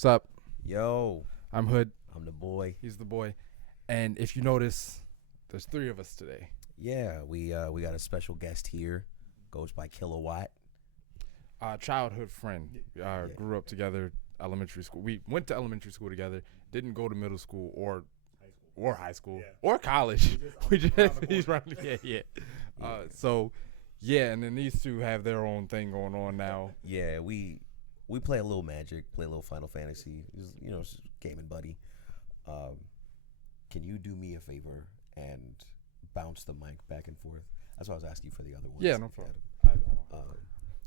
What's up? Yo, I'm Hood. I'm the boy. He's the boy. And if you notice, there's three of us today. Yeah, we got a special guest here. Goes by Kilowatt. Childhood friend. Grew up together, elementary school. We went to elementary school together. Didn't go to middle school or high school or college. He's around. Yeah. And then these two have their own thing going on now. Yeah, we play a little Magic, play a little Final Fantasy. It's gaming buddy. Can you do me a favor and bounce the mic back and forth? That's what I was asking you for the other ones. Yeah, no problem.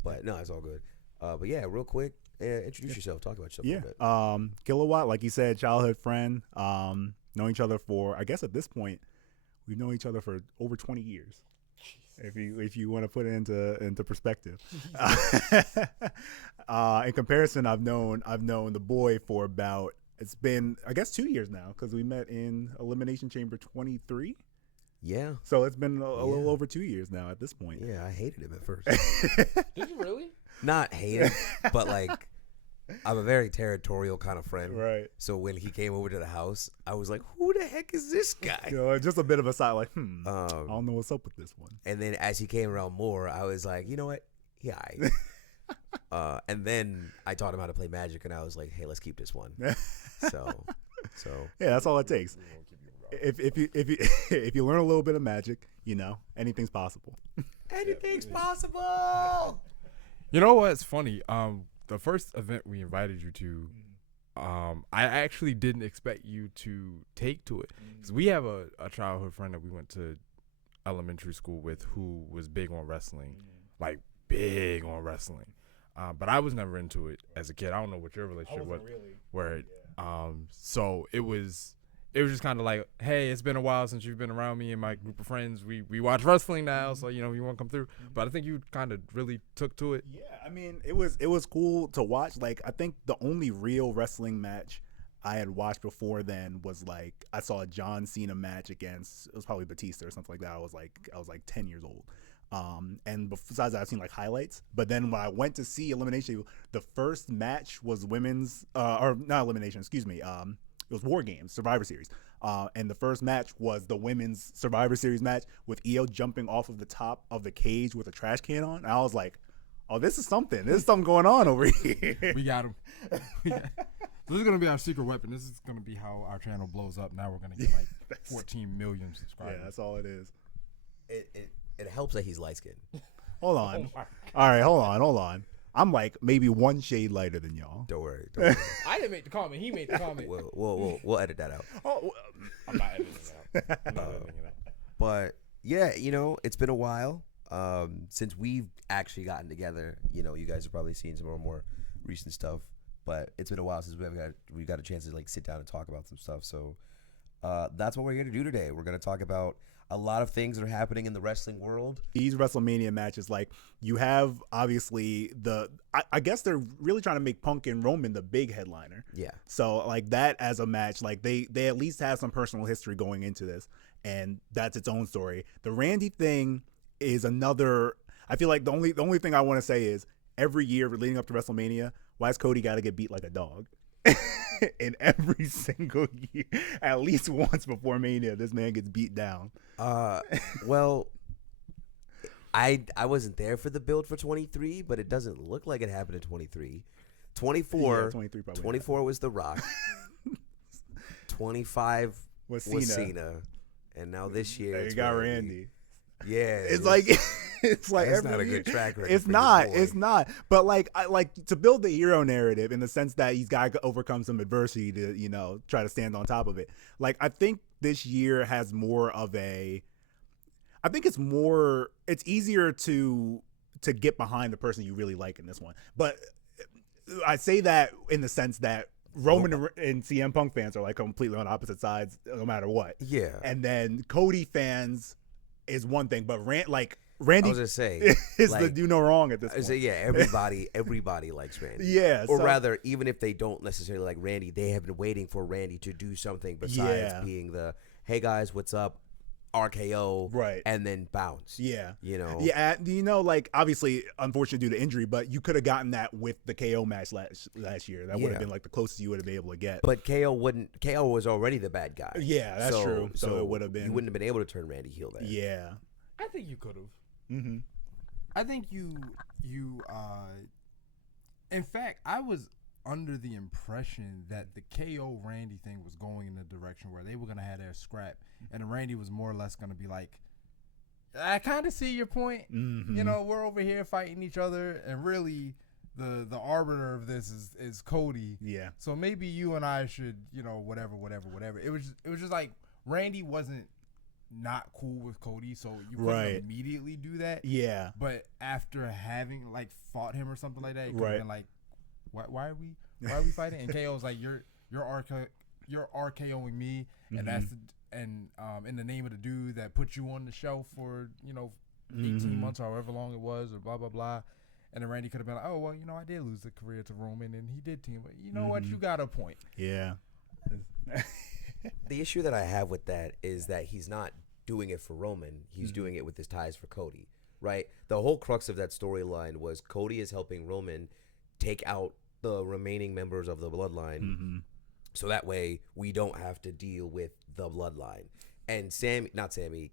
But no, it's all good. But yeah, real quick, introduce yourself. Talk about yourself a bit. Kilowatt, like you said, childhood friend. Known each other for, I guess at this point, we've known each other for over 20 years. If you want to put it into perspective. In comparison, I've known the boy for about, it's been, I guess, 2 years now, because we met in Elimination Chamber 23. Yeah. So it's been a little over 2 years now at this point. Yeah, I hated him at first. Did you really? Not hate him, but like, I'm a very territorial kind of friend. Right. So when he came over to the house, I was like, who the heck is this guy? Just a bit of a side, like, I don't know what's up with this one. And then as he came around more, I was like, you know what? Yeah. And then I taught him how to play Magic, and I was like, hey, let's keep this one. So yeah, that's all it takes. If you learn a little bit of Magic, anything's possible. Anything's possible. You know what's funny? The first event we invited you to, I actually didn't expect you to take to it, because we have a childhood friend that we went to elementary school with who was big on wrestling, like big on wrestling. But I was never into it as a kid. I don't know what your relationship was. Really. So it was just kind of like, hey, it's been a while since you've been around me and my group of friends. We watch wrestling now, so you want to come through. But I think you kind of really took to it. Yeah, I mean, it was cool to watch. Like, I think the only real wrestling match I had watched before then was, like, I saw a John Cena match against, it was probably Batista or something like that. I was like 10 years old. And besides that, I've seen like highlights. But then when I went to see Elimination, the first match was women's, or not Elimination, excuse me. It was War Games, Survivor Series. And the first match was the women's Survivor Series match with Io jumping off of the top of the cage with a trash can on. And I was like, oh, this is something. There's something going on over here. We got him. This is going to be our secret weapon. This is going to be how our channel blows up. Now we're going to get like 14 million subscribers. Yeah, that's all it is. It helps that he's light skinned. Hold on. All right, hold on. I'm like maybe one shade lighter than y'all. Don't worry. I didn't make the comment. He made the comment. We'll edit that out. Oh, I'm not editing it out. But yeah, it's been a while since we've actually gotten together. You guys have probably seen some more recent stuff, but it's been a while since we got a chance to like sit down and talk about some stuff. So that's what we're here to do today. We're going to talk about a lot of things that are happening in the wrestling world. These Wrestlemania matches, like, you have obviously I guess they're really trying to make Punk and Roman the big headliner. Yeah. So like that as a match, like they at least have some personal history going into this, and that's its own story. The Randy thing is another. I feel like the only thing I want to say is every year leading up to WrestleMania, why has Cody got to get beat like a dog? In every single year, at least once before Mania, this man gets beat down. Well, I wasn't there for the build for 23, but it doesn't look like it happened in 23. 24, 24 was The Rock. 25 was Cena. And now this year you got Randy. Yeah, it's like that's not a good track record. It's not. But like to build the hero narrative in the sense that he's got to overcome some adversity to try to stand on top of it. Like, I think this year has more of a. I think it's easier to get behind the person you really like in this one. But I say that in the sense that Roman and CM Punk fans are like completely on opposite sides no matter what. Yeah. And then Cody fans is one thing, but Randy I was gonna say is the do no wrong at this point. Yeah, everybody likes Randy. Yeah. Or rather, even if they don't necessarily like Randy, they have been waiting for Randy to do something besides being the, hey guys, what's up? RKO, Right. and then bounce. Yeah. You know? Yeah, like obviously, unfortunate due to injury, but you could have gotten that with the KO match last year. That would have been like the closest you would have been able to get. But KO was already the bad guy. Yeah, that's true. So it would have been. You wouldn't have been able to turn Randy heel there. Yeah. I think you could have. Mm-hmm. I think you. In fact, I was under the impression that the KO Randy thing was going in a direction where they were gonna have their scrap, and Randy was more or less gonna be like, I kind of see your point. Mm-hmm. You know, we're over here fighting each other, and really, the arbiter of this is Cody. Yeah. So maybe you and I should, whatever. It was just like Randy wasn't not cool with Cody, so you couldn't immediately do that. Yeah. But after having like fought him or something like that, it could have been like, why are we fighting? And KO was like, you're RKOing me, and that's in the name of the dude that put you on the shelf for 18 months or however long it was, or blah blah blah. And then Randy could have been like, oh well, I did lose the career to Roman, and he did team, but you know what, you got a point. Yeah. The issue that I have with that is that he's not doing it for Roman. He's doing it with his ties for Cody, right? The whole crux of that storyline was Cody is helping Roman take out the remaining members of the bloodline, so that way we don't have to deal with the bloodline. And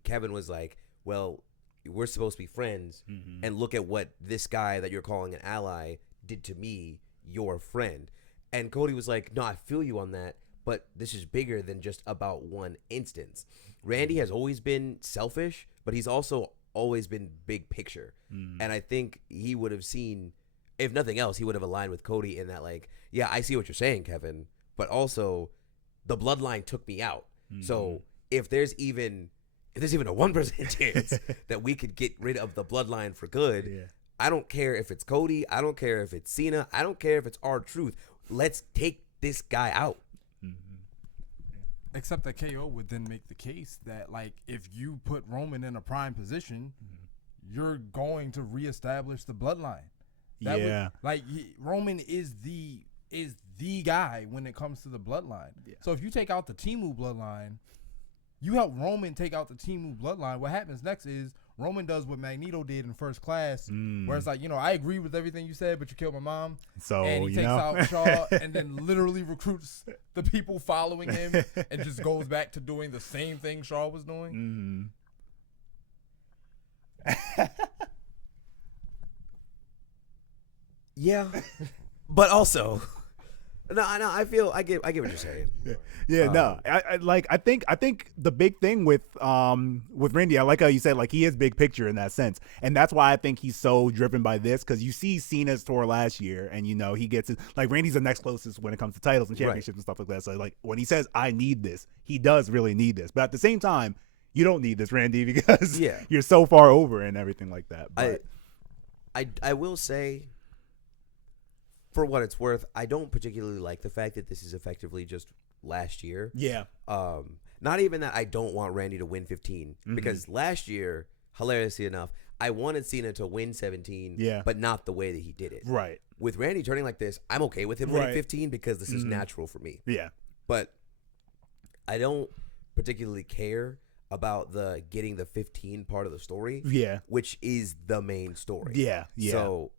Kevin was like, well, we're supposed to be friends, and look at what this guy that you're calling an ally did to me, your friend. And Cody was like, no, I feel you on that, but this is bigger than just about one instance. Randy has always been selfish, but he's also always been big picture. And I think he would have seen, if nothing else, he would have aligned with Cody in that, like, yeah, I see what you're saying, Kevin, but also the bloodline took me out. So if there's even a 1% chance that we could get rid of the bloodline for good, I don't care if it's Cody, I don't care if it's Cena, I don't care if it's R-Truth. Let's take this guy out. Except that KO would then make the case that, like, if you put Roman in a prime position, you're going to reestablish the bloodline. Roman is the guy when it comes to the bloodline. Yeah. So if you take out the Temu bloodline, you help Roman take out the Temu bloodline. What happens next is Roman does what Magneto did in First Class, where it's like, I agree with everything you said, but you killed my mom. So and he takes out Shaw and then literally recruits the people following him and just goes back to doing the same thing Shaw was doing. Yeah, but also, I get what you're saying. I think the big thing with Randy, I like how you said, like, he is big picture in that sense, and that's why I think he's so driven by this, because you see Cena's tour last year, and he gets it. Like, Randy's the next closest when it comes to titles and championships and stuff like that. So, like, when he says I need this, he does really need this, but at the same time, you don't need this, Randy, because you're so far over and everything like that. But I will say, for what it's worth, I don't particularly like the fact that this is effectively just last year. Yeah. Not even that I don't want Randy to win 15, because last year, hilariously enough, I wanted Cena to win 17, but not the way that he did it. Right. With Randy turning like this, I'm okay with him winning 15 because this is natural for me. Yeah. But I don't particularly care about the getting the 15 part of the story. Yeah. Which is the main story. Yeah. Yeah. So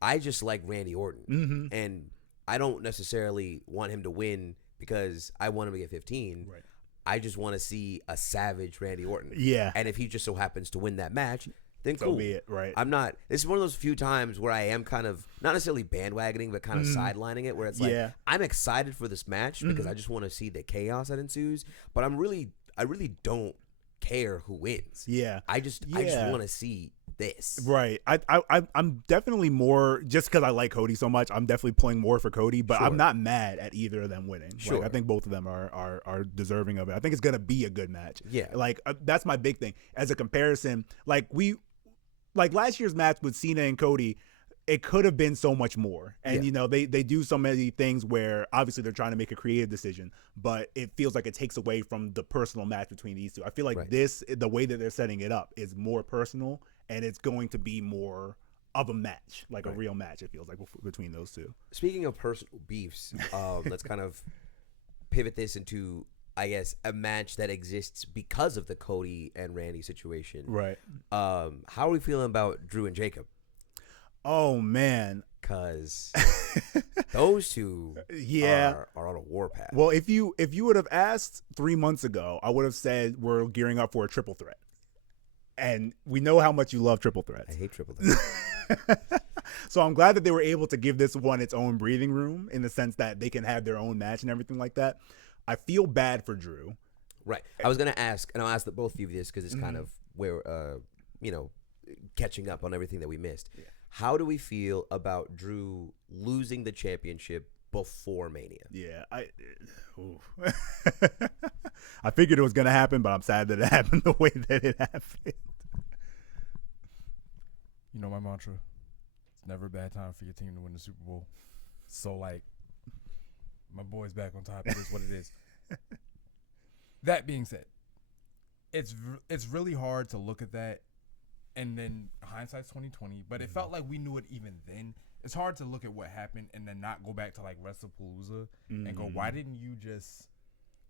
I just like Randy Orton, and I don't necessarily want him to win because I want him to get 15. Right. I just want to see a savage Randy Orton. Yeah. And if he just so happens to win that match, then so cool. be it. Right. I'm not. This is one of those few times where I am kind of not necessarily bandwagoning, but kind of sidelining it, where it's like I'm excited for this match because I just want to see the chaos that ensues. But I really don't care who wins. Yeah. I just want to see this. Right. I'm definitely more, just because I like Cody so much, I'm definitely pulling more for Cody, but I'm not mad at either of them winning. Sure. Like, I think both of them are deserving of it. I think it's going to be a good match. Yeah. Like, that's my big thing. As a comparison, like last year's match with Cena and Cody, it could have been so much more. And, they do so many things where obviously they're trying to make a creative decision, but it feels like it takes away from the personal match between these two. I feel like the way that they're setting it up is more personal, and it's going to be more of a match, like a real match, it feels like, between those two. Speaking of personal beefs, let's kind of pivot this into I guess, a match that exists because of the Cody and Randy situation. Right. How are we feeling about Drew and Jacob? Oh man, Because those two are on a warpath. Well, if you would have asked 3 months ago, I would have said we're gearing up for a triple threat. And we know how much you love triple threats. I hate triple threats. So I'm glad that they were able to give this one its own breathing room in the sense that they can have their own match and everything like that. I feel bad for Drew. Right. I was going to ask, and I'll ask the both of you this because it's kind of where, catching up on everything that we missed. Yeah. How do we feel about Drew losing the championship before Mania? Yeah, I figured it was going to happen, but I'm sad that it happened the way that it happened. You know my mantra. It's never a bad time for your team to win the Super Bowl. So, like, my boy's back on top. It is what it is. That being said, it's really hard to look at that, and then hindsight's 20/20. But it felt like we knew it even then. It's hard to look at what happened and then not go back to like WrestlePalooza and go, why didn't you just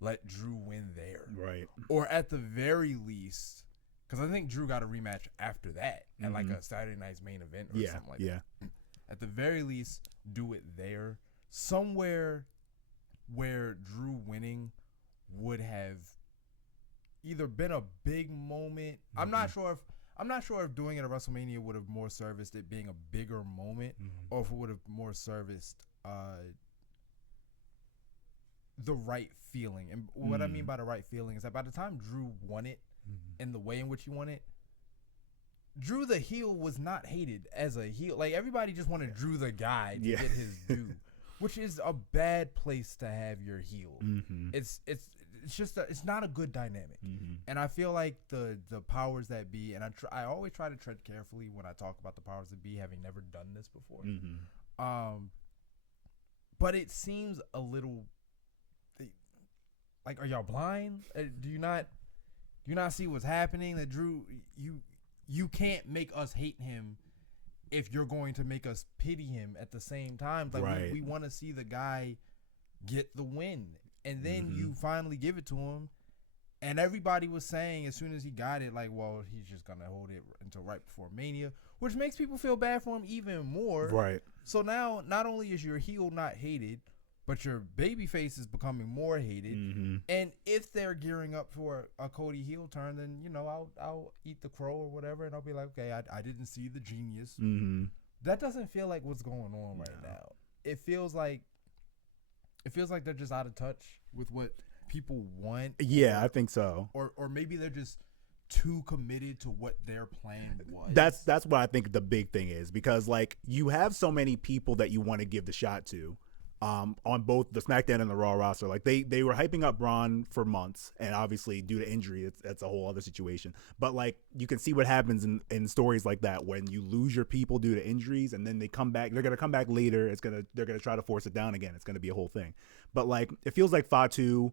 let Drew win there? Right. Or at the very least, because I think Drew got a rematch after that at like a Saturday Night's Main Event or something like that. At the very least, do it there. Somewhere where Drew winning would have either been a big moment. I'm not sure if doing it at WrestleMania would have more serviced it being a bigger moment, or if it would have more serviced the right feeling. And what I mean by the right feeling is that by the time Drew won it, in the way in which he won it, Drew the heel was not hated as a heel. Like, everybody just wanted Drew the guy to get his due, which is a bad place to have your heel. It's just it's not a good dynamic. And I feel like the powers that be, and I always try to tread carefully when I talk about the powers that be, having never done this before. But it seems a little like, are y'all blind? Do you not see what's happening? That Drew, you can't make us hate him if you're going to make us pity him at the same time. Like, we want to see the guy get the win. And then you finally give it to him. And everybody was saying as soon as he got it, like, well, he's just going to hold it until right before Mania, which makes people feel bad for him even more. Right. So now, not only is your heel not hated, but your babyface is becoming more hated. And if they're gearing up for a Cody heel turn, then, I'll eat the crow or whatever, and I'll be like, okay, I didn't see the genius. That doesn't feel like what's going on right now. It feels like they're just out of touch with what people want. Yeah, I think so. Or maybe they're just too committed to what their plan was. That's what I think the big thing is, because like, you have so many people that you want to give the shot to. On both the SmackDown and the Raw roster. Like, they were hyping up Braun for months, and obviously due to injury, that's a whole other situation. But like, you can see what happens in stories like that when you lose your people due to injuries, and then they come back. They're gonna come back later. They're gonna try to force it down again. It's gonna be a whole thing. But like, it feels like Fatu,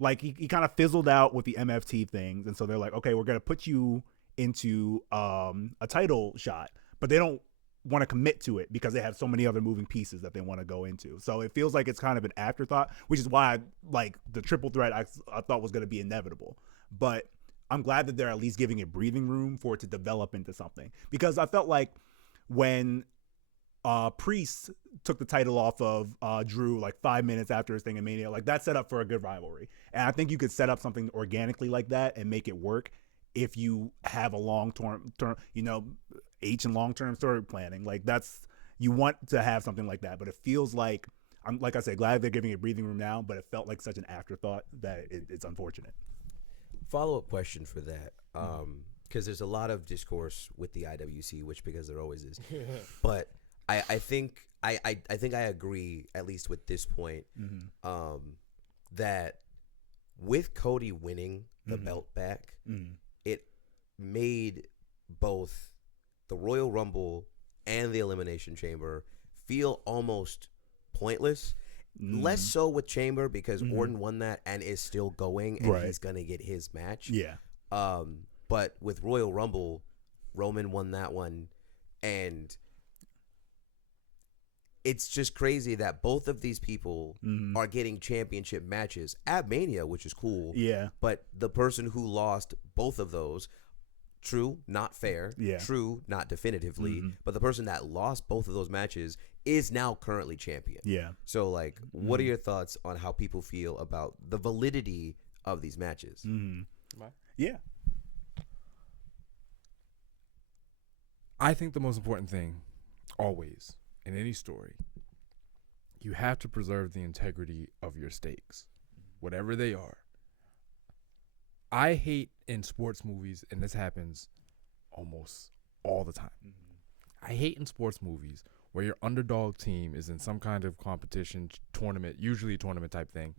like he kind of fizzled out with the MFT things, and so they're like, okay, we're gonna put you into a title shot, but they don't want to commit to it because they have so many other moving pieces that they want to go into. So it feels like it's kind of an afterthought, which is why like the triple threat I thought was going to be inevitable. But I'm glad that they're at least giving it breathing room for it to develop into something, because I felt like when Priest took the title off of Drew like 5 minutes after his thing in Mania, like, that set up for a good rivalry. And I think you could set up something organically like that and make it work if you have a long-term, H and long-term story planning. Like, you want to have something like that, but it feels like, I'm, like I said, glad they're giving it breathing room now, but it felt like such an afterthought that it's unfortunate. Follow-up question for that, because there's a lot of discourse with the IWC, which, because there always is, but I think I agree, at least with this point, that with Cody winning the belt back, it made both the Royal Rumble and the Elimination Chamber feel almost pointless. Less so with Chamber, because Orton won that and is still going, and he's going to get his match. Yeah. But with Royal Rumble, Roman won that one, and it's just crazy that both of these people are getting championship matches at Mania, which is cool. Yeah. But the person who lost both of those, true, not fair. Yeah. True, not definitively. But the person that lost both of those matches is now currently champion. Yeah. So, like, what are your thoughts on how people feel about the validity of these matches? Yeah. I think the most important thing, always, in any story, you have to preserve the integrity of your stakes, whatever they are. I hate in sports movies, and this happens almost all the time. I hate in sports movies where your underdog team is in some kind of competition, tournament, usually a tournament type thing,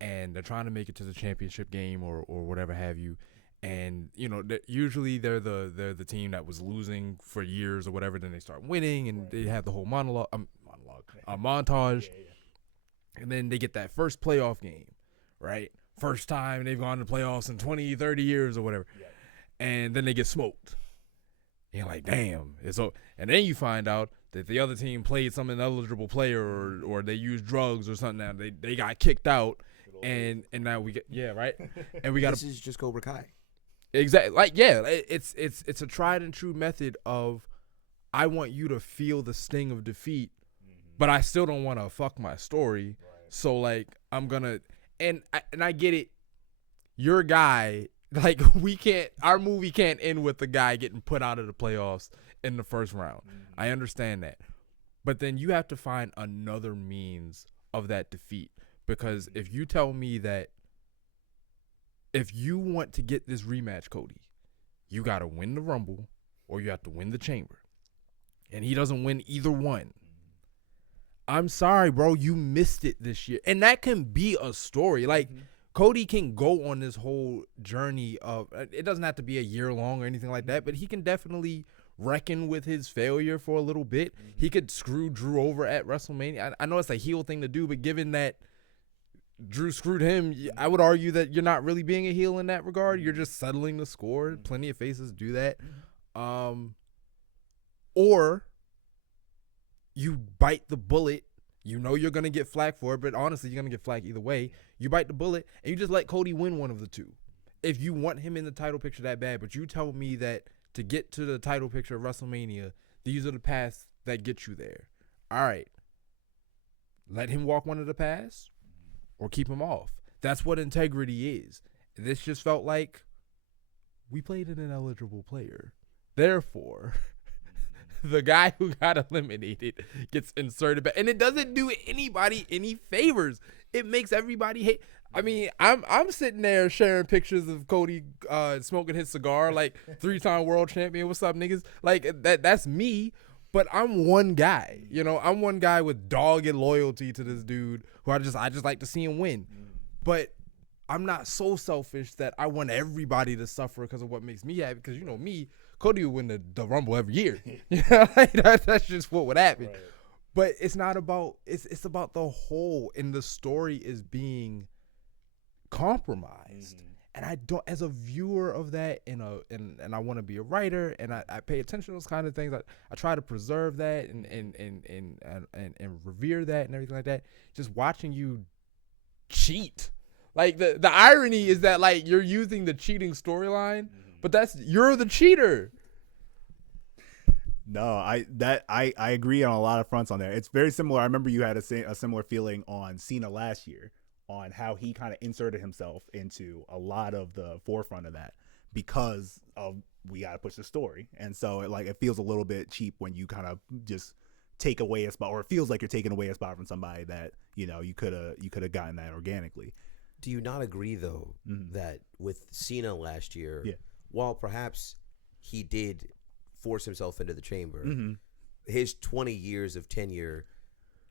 and they're trying to make it to the championship game or whatever have you. And usually they're the team that was losing for years or whatever. Then they start winning, and they have the whole montage, and then they get that first playoff game, right? First time they've gone to playoffs in 20, 30 years or whatever, and then they get smoked. And you're like, damn. And then you find out that the other team played some ineligible player or they used drugs or something. Now they got kicked out, and now we get right, and we got This is just Cobra Kai. Exactly. It's a tried and true method of I want you to feel the sting of defeat, but I still don't want to fuck my story. Right. So like I'm gonna and I get it. Your guy, like our movie can't end with the guy getting put out of the playoffs in the first round. I understand that, but then you have to find another means of that defeat, because if you tell me that. If you want to get this rematch, Cody, you got to win the Rumble or you have to win the Chamber. And he doesn't win either one. I'm sorry, bro. You missed it this year. And that can be a story. Like, Cody can go on this whole journey of, it doesn't have to be a year long or anything like that, but he can definitely reckon with his failure for a little bit. He could screw Drew over at WrestleMania. I know it's a heel thing to do, but given that Drew screwed him, I would argue that you're not really being a heel in that regard. You're just settling the score. Plenty of faces do that. Or you bite the bullet. You know you're going to get flack for it, but honestly, you're going to get flack either way. You bite the bullet, and you just let Cody win one of the two. If you want him in the title picture that bad, but you tell me that to get to the title picture of WrestleMania, these are the paths that get you there. All right. Let him walk one of the paths. Or keep him off. That's what integrity is. This just felt like we played an ineligible player. Therefore, the guy who got eliminated gets inserted back. And it doesn't do anybody any favors. It makes everybody hate. I mean, I'm sitting there sharing pictures of Cody smoking his cigar, like 3-time world champion. What's up, niggas? Like that's me. But I'm one guy, I'm one guy with dogged loyalty to this dude who I just like to see him win. But I'm not so selfish that I want everybody to suffer because of what makes me happy. Because me, Cody would win the Rumble every year. That's just what would happen. Right. But it's not about it's about the whole, and the story is being compromised. And I don't, as a viewer of that, and I want to be a writer, and I pay attention to those kind of things. I try to preserve that and revere that and everything like that. Just watching you cheat, like the irony is that like you're using the cheating storyline, but you're the cheater. No, I agree on a lot of fronts on there. It's very similar. I remember you had a similar feeling on Cena last year, on how he kind of inserted himself into a lot of the forefront of that because of we got to push the story. And so it feels a little bit cheap when you kind of just take away a spot, or it feels like you're taking away a spot from somebody that, you could have gotten that organically. Do you not agree though that with Cena last year, while perhaps he did force himself into the chamber, his 20 years of tenure,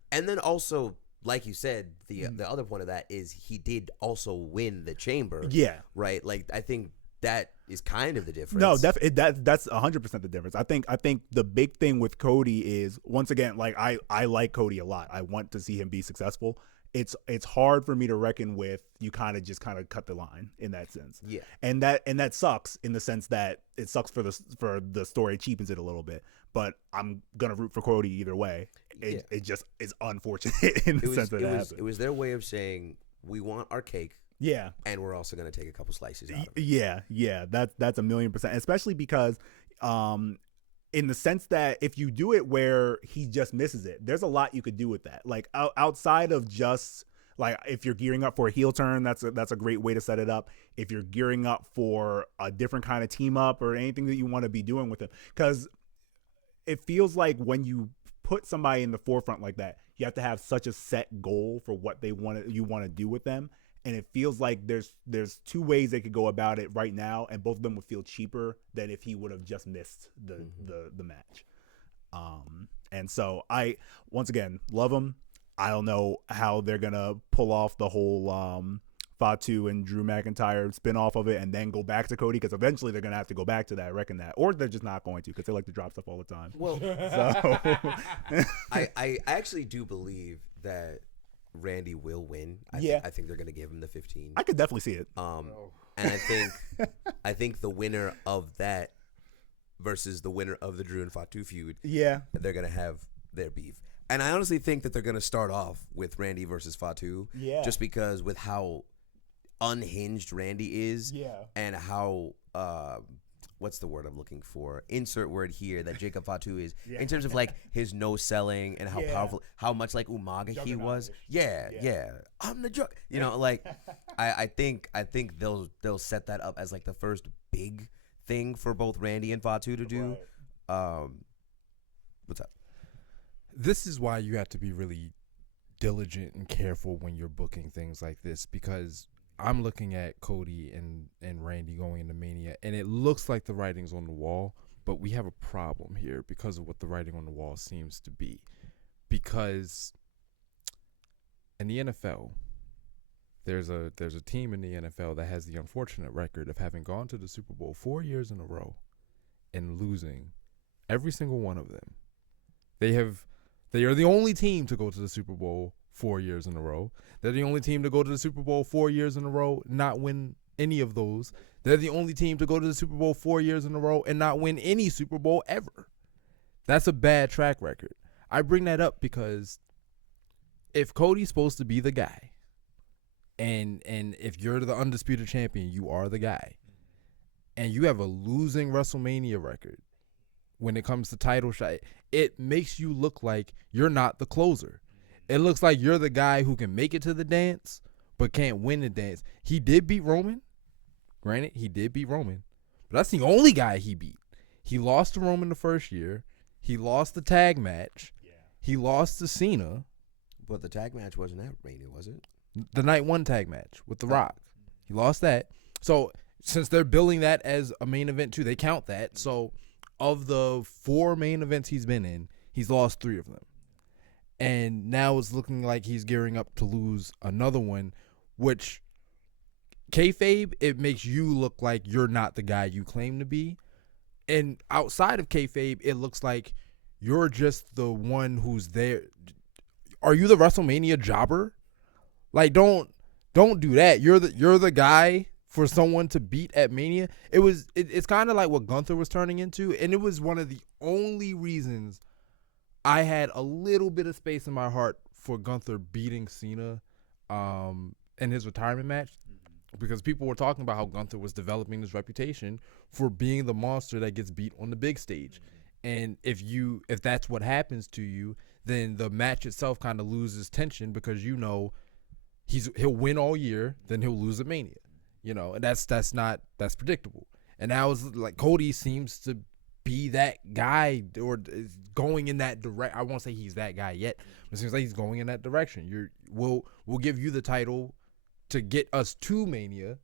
and then also, like you said, the other point of that is he did also win the chamber. Yeah. Right? Like, I think that is kind of the difference. No, that's 100% the difference. I think the big thing with Cody is, once again, like I like Cody a lot. I want to see him be successful. It's hard for me to reckon with you kind of cut the line in that sense. Yeah. And that sucks in the sense that it sucks for the story, cheapens it a little bit. But I'm gonna root for Cody either way. it just is unfortunate in the sense that it happened. It was their way of saying we want our cake. Yeah, and we're also going to take a couple slices out of it. Yeah. That's 1,000,000%, especially because, in the sense that if you do it where he just misses it, there's a lot you could do with that. Like outside of just like if you're gearing up for a heel turn, that's a great way to set it up. If you're gearing up for a different kind of team up or anything that you want to be doing with him, because it feels like when you put somebody in the forefront like that, you have to have such a set goal for what you want to do with them. And it feels like there's two ways they could go about it right now, and both of them would feel cheaper than if he would have just missed the match. And so I, once again, love him. I don't know how they're gonna pull off the whole Fatu and Drew McIntyre spin off of it and then go back to Cody, because eventually they're gonna have to go back to that, I reckon that, or they're just not going to, because they like to drop stuff all the time. Well, so I actually do believe that Randy will win. I think they're gonna give him the 15. I could definitely see it. And I think the winner of that versus the winner of the Drew and Fatu feud, they're gonna have their beef. And I honestly think that they're gonna start off with Randy versus Fatu, just because with how unhinged Randy is, and how what's the word I'm looking for? Insert word here that Jacob Fatu is in terms of like his no selling and how powerful, how much like Umaga he was. Yeah. I'm the drug. You know, like I think they'll set that up as like the first big thing for both Randy and Fatu to do. What's up? This is why you have to be really diligent and careful when you're booking things like this, because I'm looking at Cody and Randy going into Mania, and it looks like the writing's on the wall, but we have a problem here because of what the writing on the wall seems to be. Because in the NFL, there's a team in the NFL that has the unfortunate record of having gone to the Super Bowl 4 years in a row and losing every single one of them. They are the only team to go to the Super Bowl 4 years in a row. They're the only team to go to the Super Bowl 4 years in a row, not win any of those. They're the only team to go to the Super Bowl 4 years in a row and not win any Super Bowl ever. That's a bad track record. I bring that up because if Cody's supposed to be the guy, and if you're the undisputed champion, you are the guy, and you have a losing WrestleMania record when it comes to title shot, it makes you look like you're not the closer. It looks like you're the guy who can make it to the dance but can't win the dance. He did beat Roman. Granted, he did beat Roman. But that's the only guy he beat. He lost to Roman the first year. He lost the tag match. He lost to Cena. But the tag match wasn't at Mania, was it? The night one tag match with The Rock. He lost that. So since they're billing that as a main event too, they count that. So of the 4 main events he's been in, he's lost 3 of them. And now it's looking like he's gearing up to lose another one, which kayfabe, it makes you look like you're not the guy you claim to be. And outside of kayfabe, it looks like you're just the one who's there. Are you the WrestleMania jobber? Like, don't do that. You're the guy for someone to beat at Mania. It's kind of like what Gunther was turning into, and it was one of the only reasons I had a little bit of space in my heart for Gunther beating Cena in his retirement match, because people were talking about how Gunther was developing his reputation for being the monster that gets beat on the big stage. And if that's what happens to you, then the match itself kind of loses tension, because you know he'll win all year, then he'll lose at Mania. You know, and that's predictable. And now it's like Cody seems to be that guy, or is going in that direct. I won't say he's that guy yet, but it seems like he's going in that direction. We'll give you the title to get us to Mania,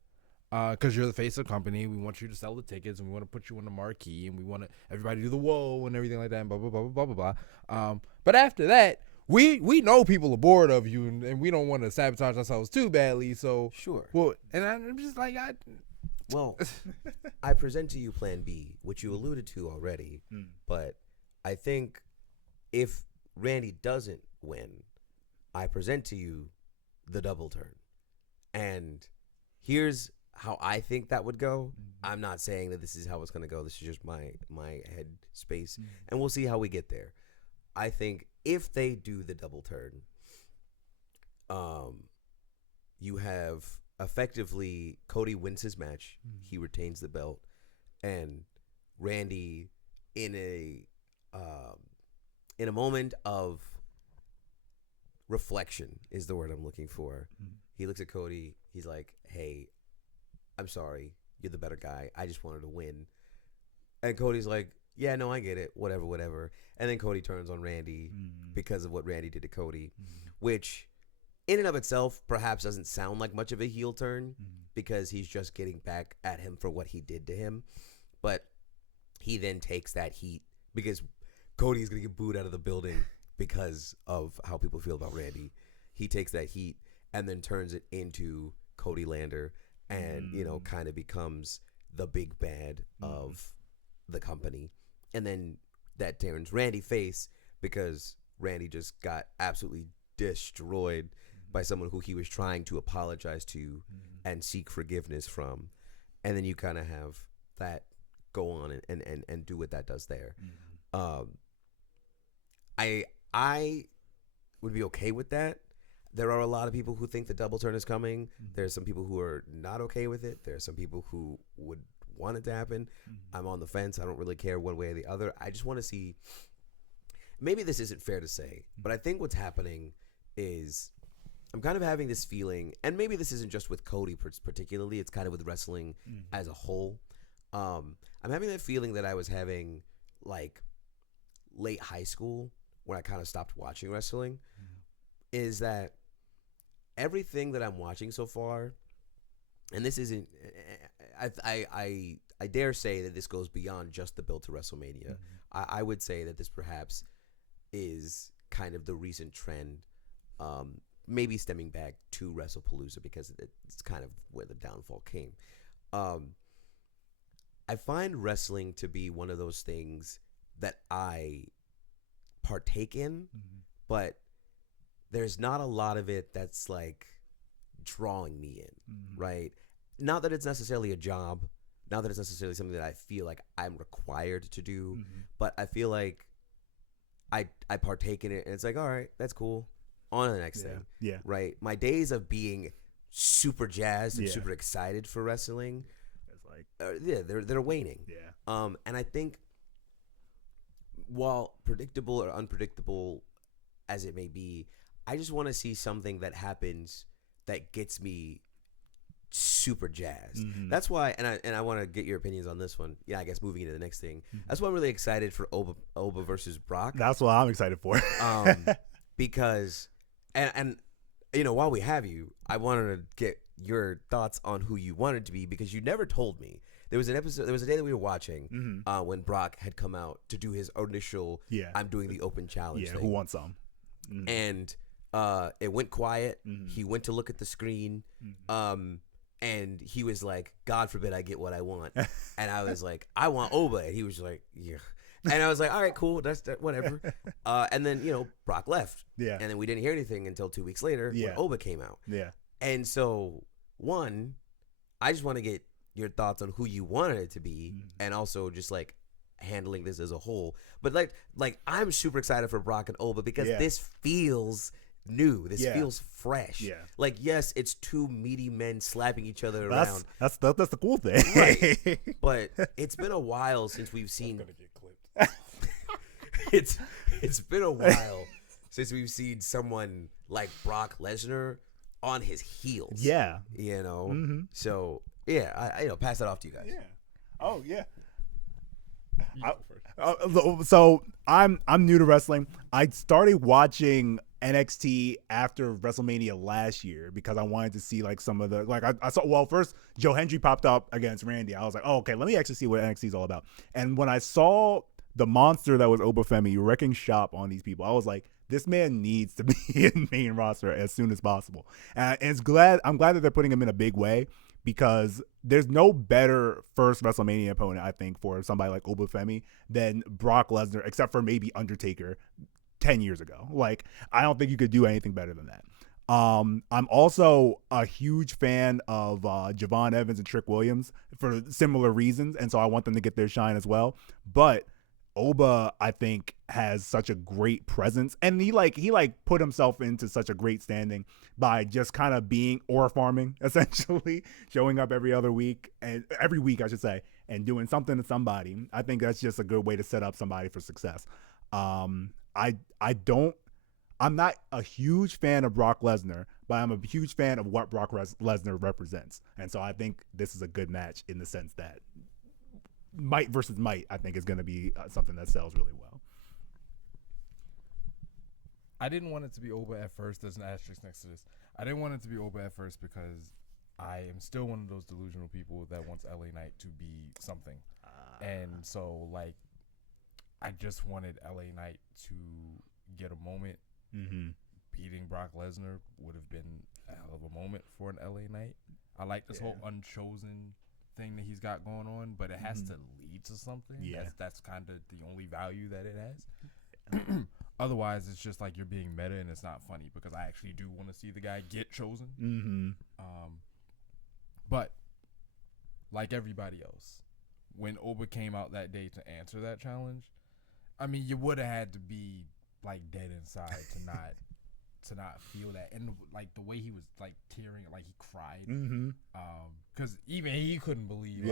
because you're the face of the company. We want you to sell the tickets, and we want to put you on the marquee, and we want everybody to do the whoa and everything like that, and blah blah blah blah blah blah. But after that, we know people are bored of you, and we don't want to sabotage ourselves too badly. So sure. Well, and I'm just like Well, I present to you Plan B, which you alluded to already, but I think if Randy doesn't win, I present to you the double turn. And here's how I think that would go. I'm not saying that this is how it's going to go. This is just my head space, and we'll see how we get there. I think if they do the double turn, you have effectively Cody wins his match. He retains the belt, and Randy in a moment of reflection is the word I'm looking for. He looks at Cody. He's like, "Hey, I'm sorry. You're the better guy. I just wanted to win." And Cody's like, "Yeah, no, I get it. Whatever." And then Cody turns on Randy because of what Randy did to Cody, which in and of itself perhaps doesn't sound like much of a heel turn because he's just getting back at him for what he did to him. But he then takes that heat because Cody's going to get booed out of the building because of how people feel about Randy. He takes that heat and then turns it into Cody Lander and, kind of becomes the big bad of the company. And then that turns Randy face because Randy just got absolutely destroyed by someone who he was trying to apologize to and seek forgiveness from. And then you kind of have that go on and do what that does there. I would be okay with that. There are a lot of people who think the double turn is coming. There's some people who are not okay with it. There's some people who would want it to happen. I'm on the fence. I don't really care one way or the other. I just want to see. Maybe this isn't fair to say, but I think what's happening is I'm kind of having this feeling, and maybe this isn't just with Cody particularly. It's kind of with wrestling as a whole. I'm having that feeling that I was having like late high school when I kind of stopped watching wrestling. Is that everything that I'm watching so far, and this isn't, I dare say that this goes beyond just the build to WrestleMania. I would say that this perhaps is kind of the recent trend, maybe stemming back to WrestlePalooza because it's kind of where the downfall came. I find wrestling to be one of those things that I partake in, but there's not a lot of it that's like drawing me in, right? Not that it's necessarily a job, not that it's necessarily something that I feel like I'm required to do, but I feel like I partake in it and it's like, all right, that's cool. On to the next thing. Yeah. Right. My days of being super jazzed and super excited for wrestling, it's like they're waning. Yeah. And I think while predictable or unpredictable as it may be, I just want to see something that happens that gets me super jazzed. That's why, and I want to get your opinions on this one. Yeah, I guess moving into the next thing. That's why I'm really excited for Oba versus Brock. That's what I'm excited for. Because, and while we have you, I wanted to get your thoughts on who you wanted to be because you never told me. There was a day that we were watching when Brock had come out to do his initial I'm doing the open challenge thing. Who wants some? And it went quiet. He went to look at the screen. And he was like, God forbid I get what I want. And I was like, I want Oba. And he was like, yeah. And I was like, all right, cool. That's whatever. And then, Brock left. Yeah. And then we didn't hear anything until 2 weeks later when Oba came out. Yeah. And so, one, I just want to get your thoughts on who you wanted it to be and also just like handling this as a whole. But like I'm super excited for Brock and Oba because this feels new. This feels fresh. Yeah. Like, yes, it's two meaty men slapping each other around. That's the cool thing. Right. But it's been a while since we've seen. Gonna get clipped. It's been a while since we've seen someone like Brock Lesnar on his heels. Yeah. So yeah, I pass that off to you guys. Yeah. Oh yeah. So I'm new to wrestling. I started watching NXT after WrestleMania last year because I wanted to see like some of the I saw first Joe Hendry popped up against Randy. I was like, oh, okay, let me actually see what NXT is all about. And when I saw the monster that was Obafemi wrecking shop on these people, I was like, this man needs to be in main roster as soon as possible. And I'm glad that they're putting him in a big way because there's no better first WrestleMania opponent, I think, for somebody like Obafemi than Brock Lesnar, except for maybe Undertaker 10 years ago. Like, I don't think you could do anything better than that. I'm also a huge fan of Javon Evans and Trick Williams for similar reasons, and so I want them to get their shine as well. But Oba, I think, has such a great presence, and he put himself into such a great standing by just kind of being ore farming, essentially, showing up every week, I should say, and doing something to somebody. I think that's just a good way to set up somebody for success. I'm not a huge fan of Brock Lesnar, but I'm a huge fan of what Brock Lesnar represents, and so I think this is a good match in the sense that might versus might, I think, is going to be something that sells really well. I didn't want it to be Oba at first. There's an asterisk next to this. I didn't want it to be Oba at first because I am still one of those delusional people that wants LA Knight to be something. And so, like, I just wanted LA Knight to get a moment. Mm-hmm. Beating Brock Lesnar would have been a hell of a moment for an LA Knight. I like this whole unchosen thing that he's got going on, but it has to lead to something. Yeah. That's kind of the only value that it has. Otherwise, it's just like you're being meta and it's not funny because I actually do want to see the guy get chosen. Mm-hmm. But like everybody else, when Oba came out that day to answer that challenge, I mean, you would have had to be like dead inside to not feel that. And like the way he was like tearing, like he cried, because even he couldn't believe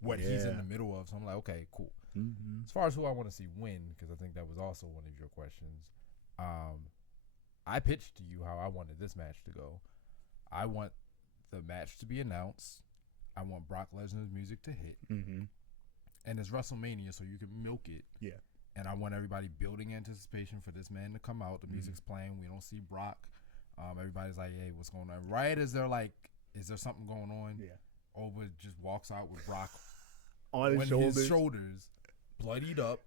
what he's in the middle of. So I'm like, okay, cool. Mm-hmm. As far as who I want to see win, because I think that was also one of your questions, I pitched to you how I wanted this match to go. I want the match to be announced. I want Brock Lesnar's music to hit, and it's WrestleMania, so you can milk it. Yeah. And I want everybody building anticipation for this man to come out. The music's playing. We don't see Brock. Everybody's like, hey, what's going on? Right as they're like, is there something going on? Yeah. Oba just walks out with Brock on his shoulders, bloodied up,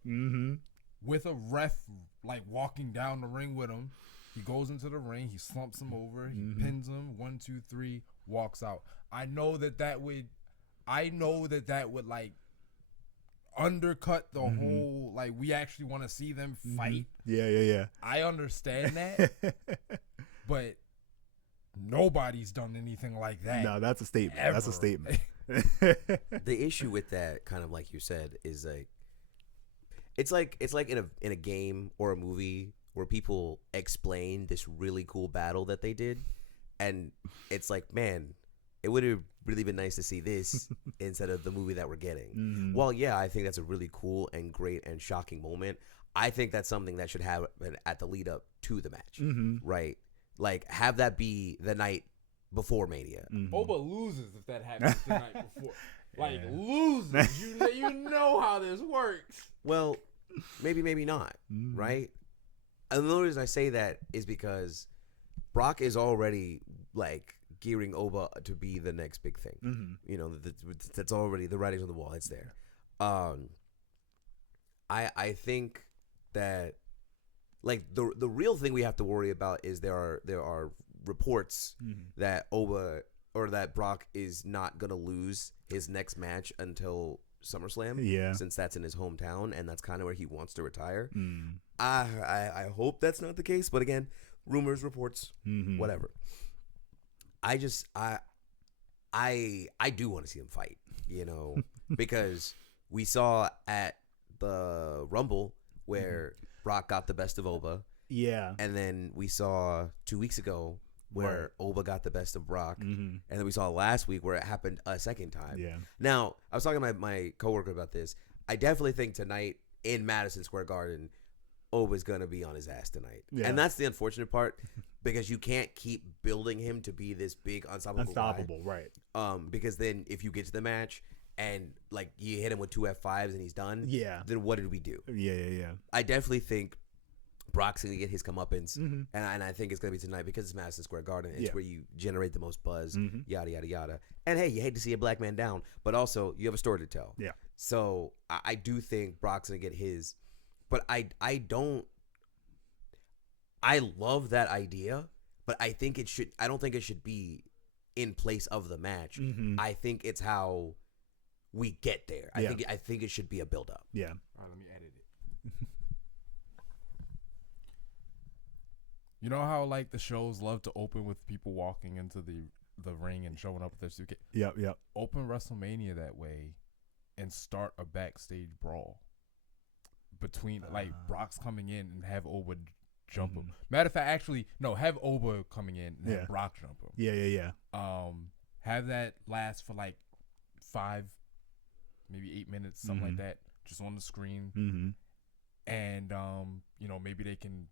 with a ref like walking down the ring with him. He goes into the ring. He slumps him over. He pins him. 1, 2, 3, walks out. I know that would like undercut the whole, like, we actually want to see them fight. Yeah. I understand that, but nobody's done anything like that. No, that's a statement. Ever. That's a statement. The issue with that, kind of like you said, is like it's like in a game or a movie where people explain this really cool battle that they did, and it's like, man, it would have really been nice to see this instead of the movie that we're getting. Well, yeah, I think that's a really cool and great and shocking moment. I think that's something that should happen at the lead up to the match, right? Like, have that be the night before Mania. Oba loses if that happens the night before. Like, loses. You know how this works. Well, maybe not, right? And the only reason I say that is because Brock is already, like, gearing Oba to be the next big thing. You know, that's already, the writing's on the wall. It's there. I think that, like, the real thing we have to worry about is there are reports that Oba, or that Brock is not gonna lose his next match until SummerSlam. Yeah. Since that's in his hometown and that's kind of where he wants to retire. I hope that's not the case, but again, rumors, reports, whatever. I do want to see them fight, you know, because we saw at the Rumble where Brock got the best of Oba. Yeah. And then we saw 2 weeks ago where Oba got the best of Brock. And then we saw last week where it happened a second time. Yeah. Now, I was talking to my coworker about this. I definitely think tonight in Madison Square Garden, Oba's going to be on his ass tonight. Yeah. And that's the unfortunate part, because you can't keep building him to be this big unstoppable guy. Right. Because then if you get to the match and, like, you hit him with 2 F5s and he's done, then what did we do? Yeah. I definitely think Brock's going to get his comeuppance, and I think it's going to be tonight because it's Madison Square Garden. It's where you generate the most buzz, yada, yada, yada. And, hey, you hate to see a black man down, but also you have a story to tell. Yeah. So I do think Brock's going to get his, but I love that idea, but I don't think it should be in place of the match. I think it's how we get there. I think it should be a build up. Yeah. All right, let me edit it. You know how, like, the shows love to open with people walking into the ring and showing up with their suitcase? Yep. Open WrestleMania that way and start a backstage brawl. between like Brock's coming in and have Oba jump him. Matter of fact, actually, no, have Oba coming in and have Brock jump him. Yeah. Have that last for like 5, maybe 8 minutes, something like that, just on the screen. And maybe they can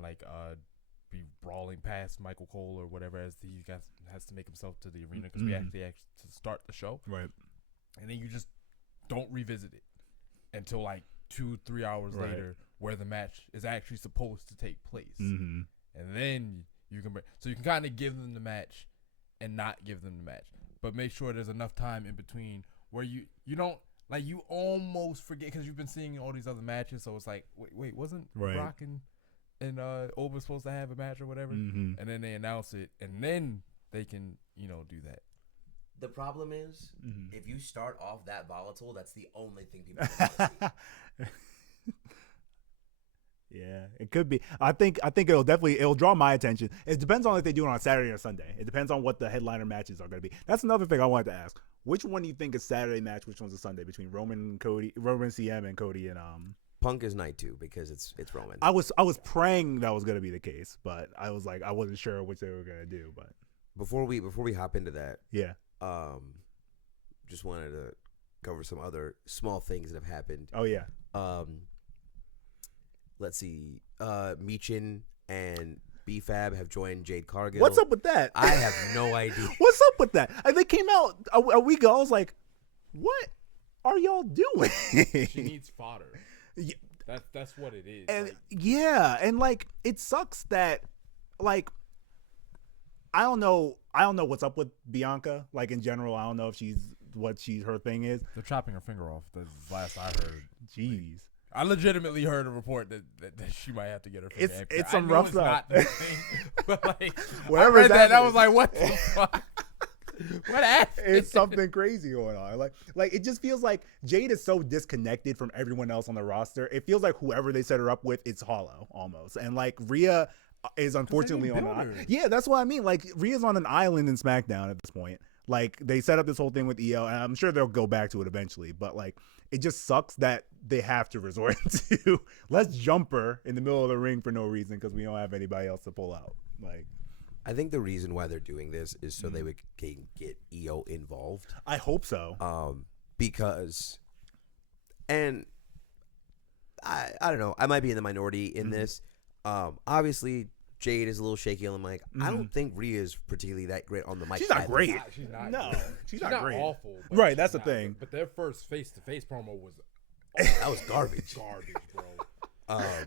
like be brawling past Michael Cole or whatever as he has to make himself to the arena because we actually to start the show. Right. And then you just don't revisit it until like 2-3 hours later, where the match is actually supposed to take place. And then you can kind of give them the match and not give them the match, but make sure there's enough time in between where you don't like, you almost forget because you've been seeing all these other matches. So it's like, wait, wasn't Brock and Oba supposed to have a match or whatever? And then they announce it, and then they can do that. The problem is, if you start off that volatile, that's the only thing people want to see. Yeah, it could be. I think it'll draw my attention. It depends on if they do it on Saturday or Sunday. It depends on what the headliner matches are going to be. That's another thing I wanted to ask. Which one do you think is Saturday match? Which one's a Sunday between Roman CM and Cody and Punk is night 2 because it's Roman. I was praying that was going to be the case, but I was like, I wasn't sure which they were going to do. But before we hop into that, just wanted to cover some other small things that have happened. Oh yeah. Let's see. Meechin and BFAB have joined Jade Cargill. What's up with that? I have no idea. What's up with that? And they came out a week ago. I was like, what are y'all doing? She needs fodder. Yeah. That's what it is. And and like it sucks that like I don't know what's up with Bianca. Like in general, I don't know if her thing is. They're chopping her finger off. That's the last I heard. Jeez. I legitimately heard a report that she might have to get her finger amputated. It's some rough stuff. Not the thing, but like, whatever I read that, I was like, what the fuck? What happened? It's something crazy going on. Like it just feels like Jade is so disconnected from everyone else on the roster. It feels like whoever they set her up with, it's hollow almost. And like Rhea is unfortunately on an island. Yeah, that's what I mean. Like Rhea's on an island in SmackDown at this point. Like they set up this whole thing with EO, and I'm sure they'll go back to it eventually. But like it just sucks that they have to resort to let's jump her in the middle of the ring for no reason because we don't have anybody else to pull out. Like, I think the reason why they're doing this is so they can get EO involved. I hope so. Because, and I don't know, I might be in the minority in this. Obviously, Jade is a little shaky on the mic. I don't think Rhea is particularly that great on the mic. She's not great. She's not. No, Great. she's not great. Awful. Right, that's the thing. But their first face-to-face promo was that was garbage. Garbage, bro.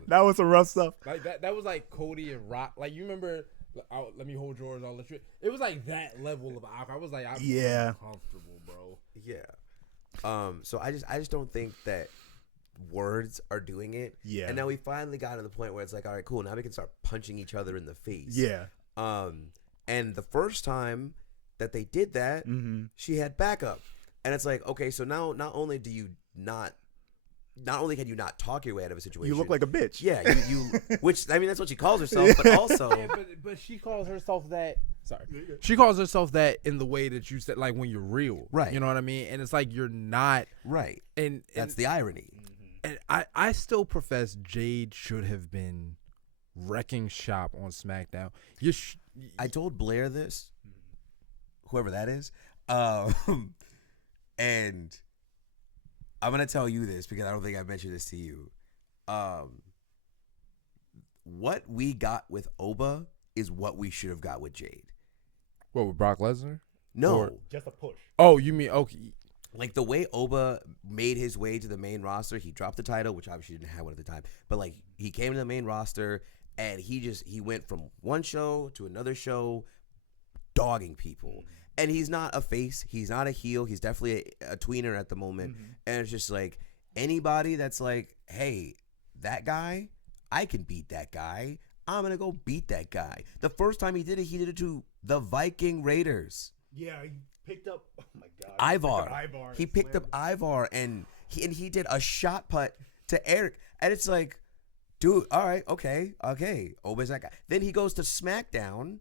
That was some rough stuff. Like that was like Cody and Rock. Like you remember, let me hold yours. I'll let you. It was like that level of awkward. I was like, I'm uncomfortable, bro. Yeah. So I just don't think that words are doing it. Yeah. And now we finally got to the point where it's like, all right, cool. Now we can start punching each other in the face. Yeah. And the first time that they did that, she had backup, and it's like, okay, so now not only can you not talk your way out of a situation, you look like a bitch. Yeah, you which I mean that's what she calls herself, but also, but she calls herself that. Sorry, she calls herself that in the way that you said, like when you're real, right? You know what I mean? And it's like you're not, right? And that's the irony. And I still profess Jade should have been wrecking shop on SmackDown. I told Blair this, whoever that is, and I'm gonna tell you this because I don't think I mentioned this to you. What we got with Oba is what we should have got with Jade. What, with Brock Lesnar? No, just a push. Oh, you mean okay? Like the way Oba made his way to the main roster, he dropped the title, which obviously didn't have one at the time. But like he came to the main roster and he went from one show to another show, dogging people. And he's not a face, he's not a heel, he's definitely a tweener at the moment. And it's just like anybody that's like, hey, that guy, I can beat that guy. I'm gonna go beat that guy. The first time he did it to the Viking Raiders. Yeah, he picked up. Oh my God, Ivar. He picked up Ivar and he did a shot put to Eric, and it's like, dude, all right, okay, Oba's that guy. Then he goes to SmackDown,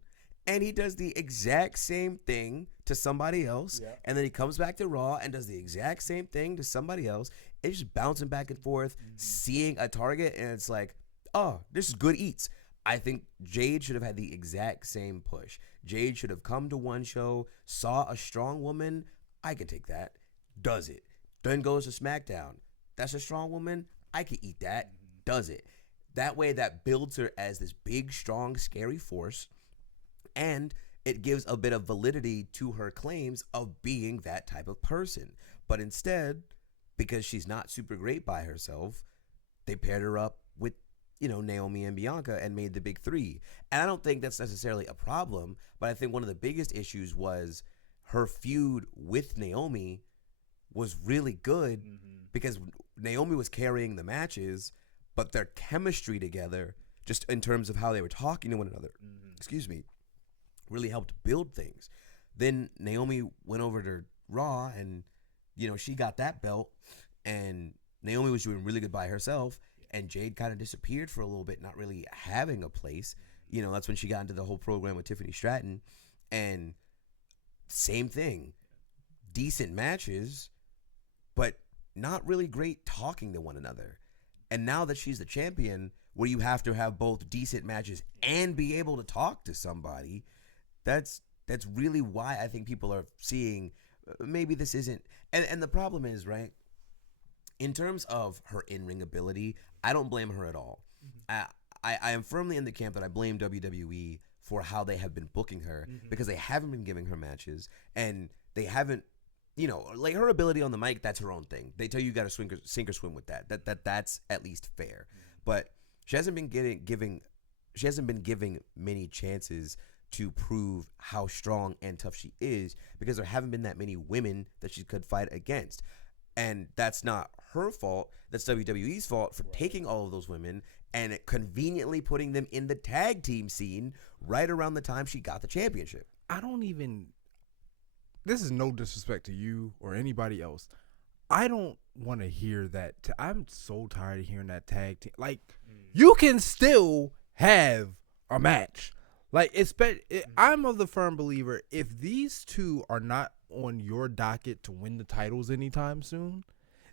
and he does the exact same thing to somebody else, and then he comes back to Raw and does the exact same thing to somebody else. It's just bouncing back and forth, seeing a target, and it's like, oh, this is good eats. I think Jade should have had the exact same push. Jade should have come to one show, saw a strong woman, I could take that, does it. Then goes to SmackDown. That's a strong woman, I could eat that, does it. That way, that builds her as this big, strong, scary force, and it gives a bit of validity to her claims of being that type of person. But instead, because she's not super great by herself, they paired her up with, Naomi and Bianca and made the big three. And I don't think that's necessarily a problem, but I think one of the biggest issues was her feud with Naomi was really good because Naomi was carrying the matches, but their chemistry together, just in terms of how they were talking to one another, really helped build things. Then Naomi went over to Raw and, she got that belt, and Naomi was doing really good by herself, and Jade kind of disappeared for a little bit, not really having a place. That's when she got into the whole program with Tiffany Stratton, and same thing. Decent matches, but not really great talking to one another. And now that she's the champion, where you have to have both decent matches and be able to talk to somebody, that's really why I think people are seeing maybe this isn't. And the problem is, right, in terms of her in-ring ability, I don't blame her at all. I am firmly in the camp that I blame WWE for how they have been booking her, because they haven't been giving her matches, and they haven't, like her ability on the mic, that's her own thing. They tell you got to sink or swim with that. That's at least fair. But she hasn't been giving many chances to prove how strong and tough she is, because there haven't been that many women that she could fight against. And that's not her fault. That's WWE's fault for taking all of those women and conveniently putting them in the tag team scene right around the time she got the championship. This is no disrespect to you or anybody else. I don't want to hear that. I'm so tired of hearing that tag team. Like, you can still have a match. Like, I'm of the firm believer, if these two are not on your docket to win the titles anytime soon,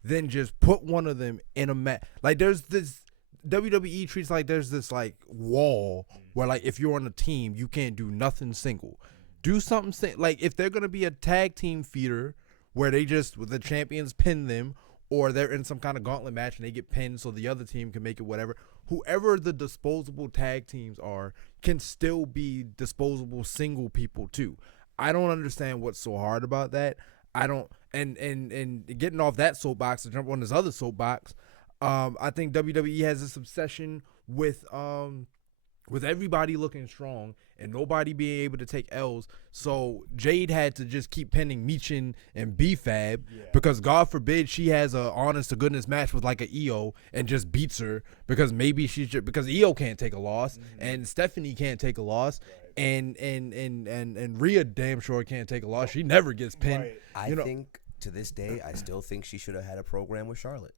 then just put one of them in a match. Like, there's this WWE treats like there's this like wall where, like, if you're on a team, you can't do nothing single. Do something like, if they're gonna be a tag team feeder where they just, with the champions pin them, or they're in some kind of gauntlet match and they get pinned so the other team can make it whatever. Whoever the disposable tag teams are can still be disposable single people too. I don't understand what's so hard about that. I don't, and getting off that soapbox to jump on this other soapbox, I think WWE has this obsession with everybody looking strong and nobody being able to take L's. So Jade had to just keep pinning Michin and B-Fab because God forbid she has a honest to goodness match with like a EO and just beats her, because maybe because EO can't take a loss and Stephanie can't take a loss and Rhea damn sure can't take a loss. She never gets pinned. I think to this day, I still think she should have had a program with Charlotte.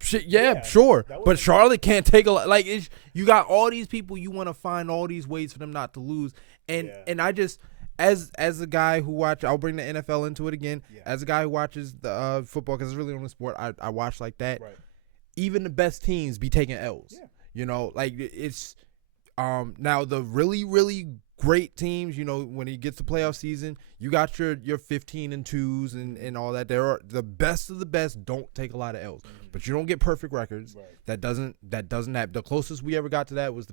Sure, but Charlotte can't take a lot. Like, you got all these people, you want to find all these ways for them not to lose, and I just, as a guy who I'll bring the NFL into it again. As a guy who watches the football, because it's really on the sport, I watch like that. Right. Even the best teams be taking L's. Like it's now the really really great teams. When it gets to playoff season, you got your 15-2s and all that. There are the best of the best don't take a lot of L's, but you don't get perfect records. Right. That doesn't happen. The closest we ever got to that was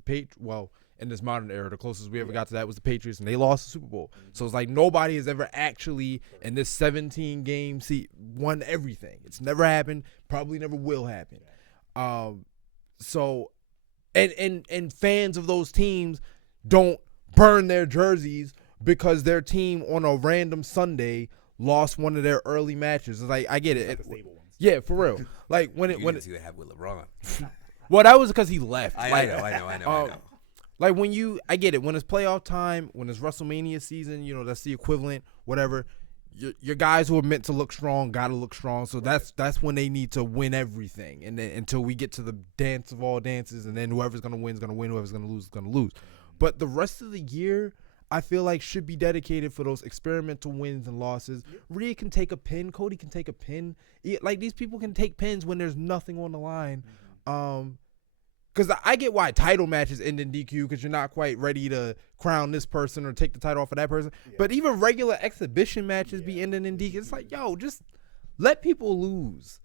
in this modern era, the closest we ever got to that was the Patriots, and they lost the Super Bowl. So it's like nobody has ever actually in this 17 game won everything. It's never happened. Probably never will happen. So, and fans of those teams don't burn their jerseys because their team on a random Sunday lost one of their early matches. It's like, I get it. Yeah, for real. Like when didn't see that happen with LeBron. Well, that was because he left. I know. Like I get it. When it's playoff time, when it's Wrestlemania season, that's the equivalent. Whatever. Your guys who are meant to look strong gotta look strong. So that's when they need to win everything. And then until we get to the dance of all dances, and then whoever's gonna win is gonna win. Whoever's gonna lose is gonna lose. But the rest of the year, I feel like should be dedicated for those experimental wins and losses. Rhea can take a pin. Cody can take a pin. Like these people can take pins when there's nothing on the line. Because I get why title matches end in DQ because you're not quite ready to crown this person or take the title off of that person. Yeah. But even regular exhibition matches be ending in DQ. It's like, yo, just let people lose.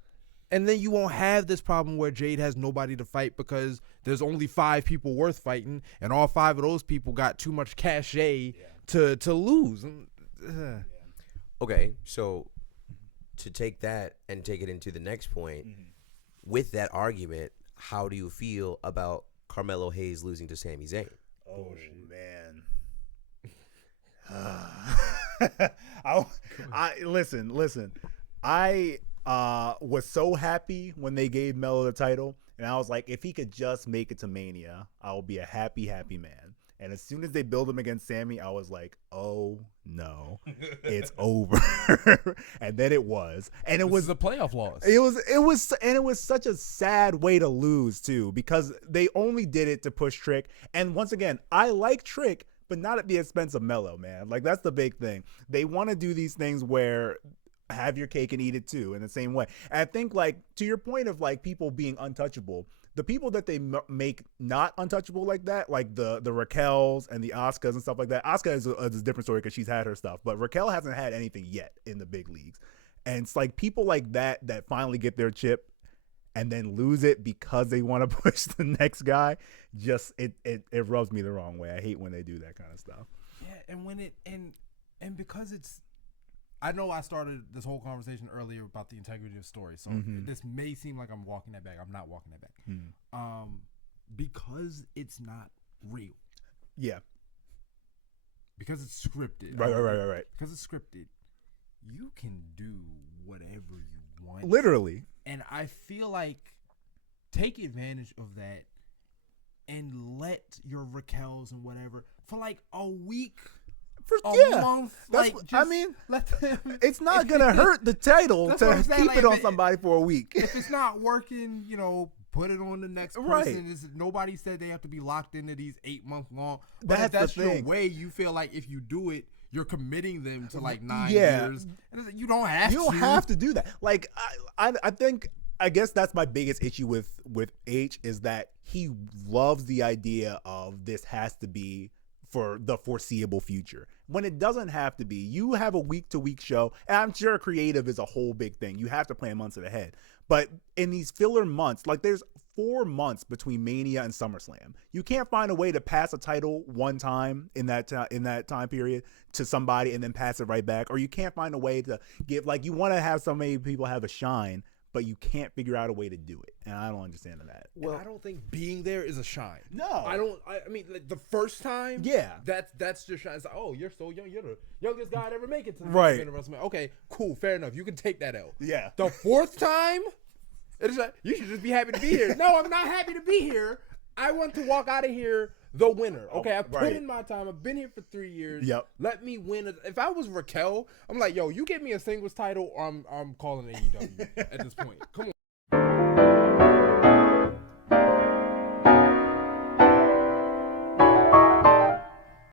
And then you won't have this problem where Jade has nobody to fight because there's only 5 people worth fighting, and all 5 of those people got too much cachet to lose. Okay, so to take that and take it into the next point, with that argument, how do you feel about Carmelo Hayes losing to Sami Zayn? Oh, man. Listen. I was so happy when they gave Melo the title, and I was like, if he could just make it to Mania, I will be a happy man. And as soon as they build him against Sammy, I was like, oh no, it's over. And then it was. And it was a playoff loss. It was such a sad way to lose too, because they only did it to push Trick. And once again, I like Trick, but not at the expense of Melo, man. Like that's the big thing. They want to do these things where have your cake and eat it too in the same way. And I think like to your point of like people being untouchable, the people that they make not untouchable like that, like the Raquels and the Asukas and stuff like that. Asuka is a different story because she's had her stuff, but Raquel hasn't had anything yet in the big leagues. And it's like people like that finally get their chip and then lose it because they want to push the next guy. Just it rubs me the wrong way. I hate when they do that kind of stuff. Yeah, and when it and because it's, I know I started this whole conversation earlier about the integrity of story, so this may seem like I'm walking that back. I'm not walking that back. Because it's not real. Yeah. Because it's scripted. Right. Because it's scripted, you can do whatever you want. Literally. And I feel like take advantage of that and let your Raquels and whatever for like a week. Month, that's like, I mean, let them, it's not gonna hurt the title to keep like, it on somebody for a week. If it's not working, put it on the next person. Right. Nobody said they have to be locked into these 8-month long. But That's if that's the your thing. way, you feel like if you do it, you're committing them to like 9 years. And you don't have to. You don't have to do that. Like I think I guess that's my biggest issue with H is that he loves the idea of this has to be for the foreseeable future when it doesn't have to be. You have a week-to-week show, and I'm sure creative is a whole big thing. You have to plan months ahead. But in these filler months, like there's 4 months between Mania and SummerSlam. You can't find a way to pass a title one time in that time period to somebody and then pass it right back. Or you can't find a way to give, like you want to have so many people have a shine, but you can't figure out a way to do it. And I don't understand that. Well, and I don't think being there is a shine. No. I mean, like the first time, that's just shine. It's like, oh, you're so young. You're the youngest guy to ever make it to the right. main event of WrestleMania. Okay, cool, fair enough. You can take that L. Yeah. The 4th time, it's like, you should just be happy to be here. No, I'm not happy to be here. I want to walk out of here the winner. Okay, I put in my time. I've been here for 3 years. Yep. Let me win. If I was Raquel, I'm like, yo, you get me a singles title, or I'm calling AEW at this point. Come on.